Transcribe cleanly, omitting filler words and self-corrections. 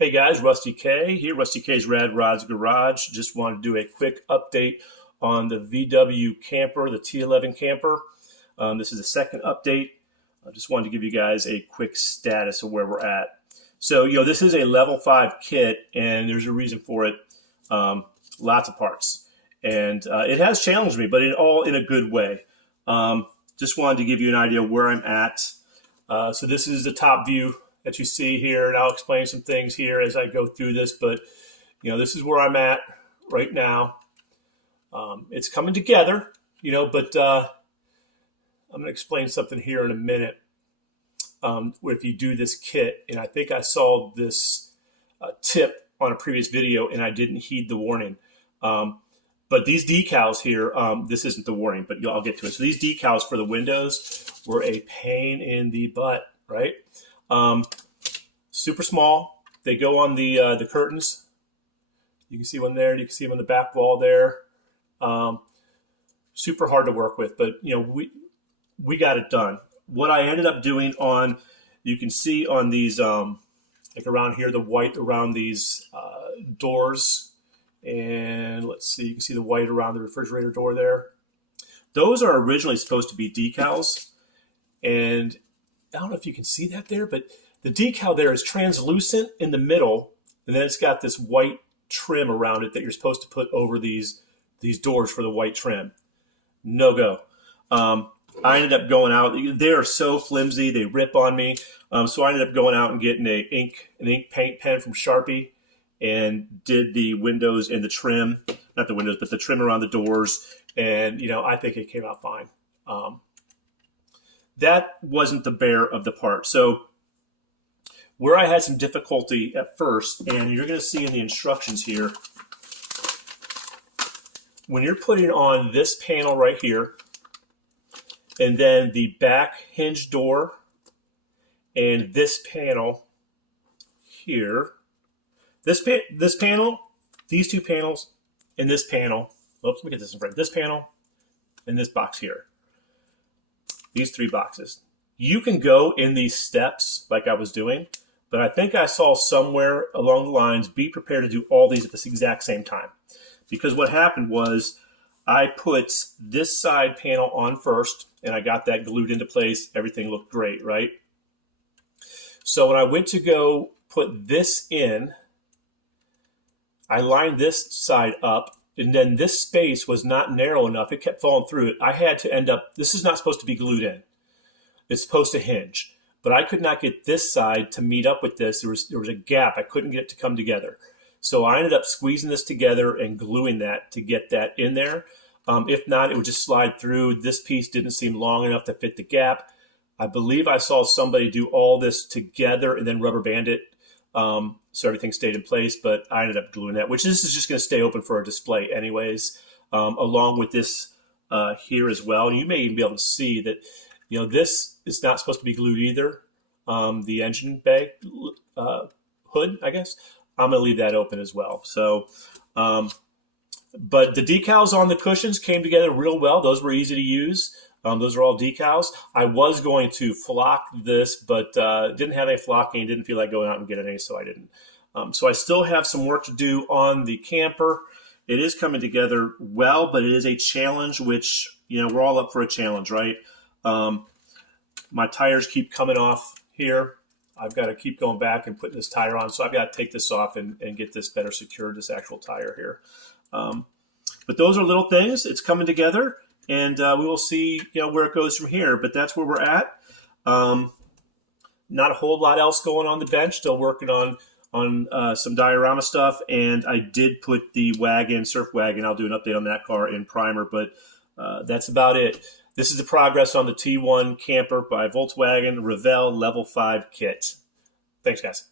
Hey guys, Rusty K here, Rusty K's Rad Rods Garage. Just wanted to do a quick update on the VW camper, the T11 camper. This is the second update. I just wanted to give you guys a quick status of where we're at. So, this is a level 5 kit, and there's a reason for it. Lots of parts. And it has challenged me, but all in a good way. Just wanted to give you an idea of where I'm at. So this is the top view that you see here, and I'll explain some things here as I go through this, but this is where I'm at right now. It's coming together, but I'm going to explain something here in a minute. If you do this kit, and I think I saw this tip on a previous video and I didn't heed the warning. But these decals here, this isn't the warning, but I'll get to it. So these decals for the windows were a pain in the butt, right? Super small. They go on the curtains. You can see one there. You can see them on the back wall there. Super hard to work with, but we got it done. What I ended up doing you can see on these like around here, the white around these doors, and let's see, you can see the white around the refrigerator door there. Those are originally supposed to be decals, and I don't know if you can see that there, but the decal there is translucent in the middle, and then it's got this white trim around it that you're supposed to put over these doors for the white trim. No go. I ended up going out. They are so flimsy, they rip on me. So I ended up going out and getting an ink paint pen from Sharpie and did the windows and the trim, not the windows, but the trim around the doors. And I think it came out fine. That wasn't the bear of the part. So where I had some difficulty at first, and you're going to see in the instructions here, when you're putting on this panel right here, and then the back hinge door, and this panel here, this panel, these two panels, and this panel, oops, let me get this in front, this panel, and this box here. These three boxes. You can go in these steps like I was doing, but I think I saw somewhere along the lines, be prepared to do all these at this exact same time. Because what happened was I put this side panel on first, and I got that glued into place. Everything looked great, right? So when I went to go put this in, I lined this side up, and then this space was not narrow enough. It kept falling through it. I had to end up, this is not supposed to be glued in. It's supposed to hinge. But I could not get this side to meet up with this. There was a gap. I couldn't get it to come together. So I ended up squeezing this together and gluing that to get that in there. If not, it would just slide through. This piece didn't seem long enough to fit the gap. I believe I saw somebody do all this together and then rubber band it so everything stayed in place, but I ended up gluing that, which this is just going to stay open for a display anyways, along with this here as well. And you may even be able to see that, this is not supposed to be glued either. The engine bay hood, I guess, I'm going to leave that open as well. So, but the decals on the cushions came together real well. Those were easy to use. Those are all decals. I was going to flock this, but didn't have any flocking. Didn't feel like going out and getting any, so I didn't. So I still have some work to do on the camper. It is coming together well, but it is a challenge, which, we're all up for a challenge, right? My tires keep coming off here. I've got to keep going back and putting this tire on. So I've got to take this off and get this better secured, this actual tire here. But those are little things. It's coming together, and we will see where it goes from here. But that's where we're at. Not a whole lot else going on the bench. Still working on some diorama stuff. And I did put the wagon, surf wagon. I'll do an update on that car in primer. But that's about it. This is the progress on the T1 camper by Volkswagen Revell Level 5 kit. Thanks, guys.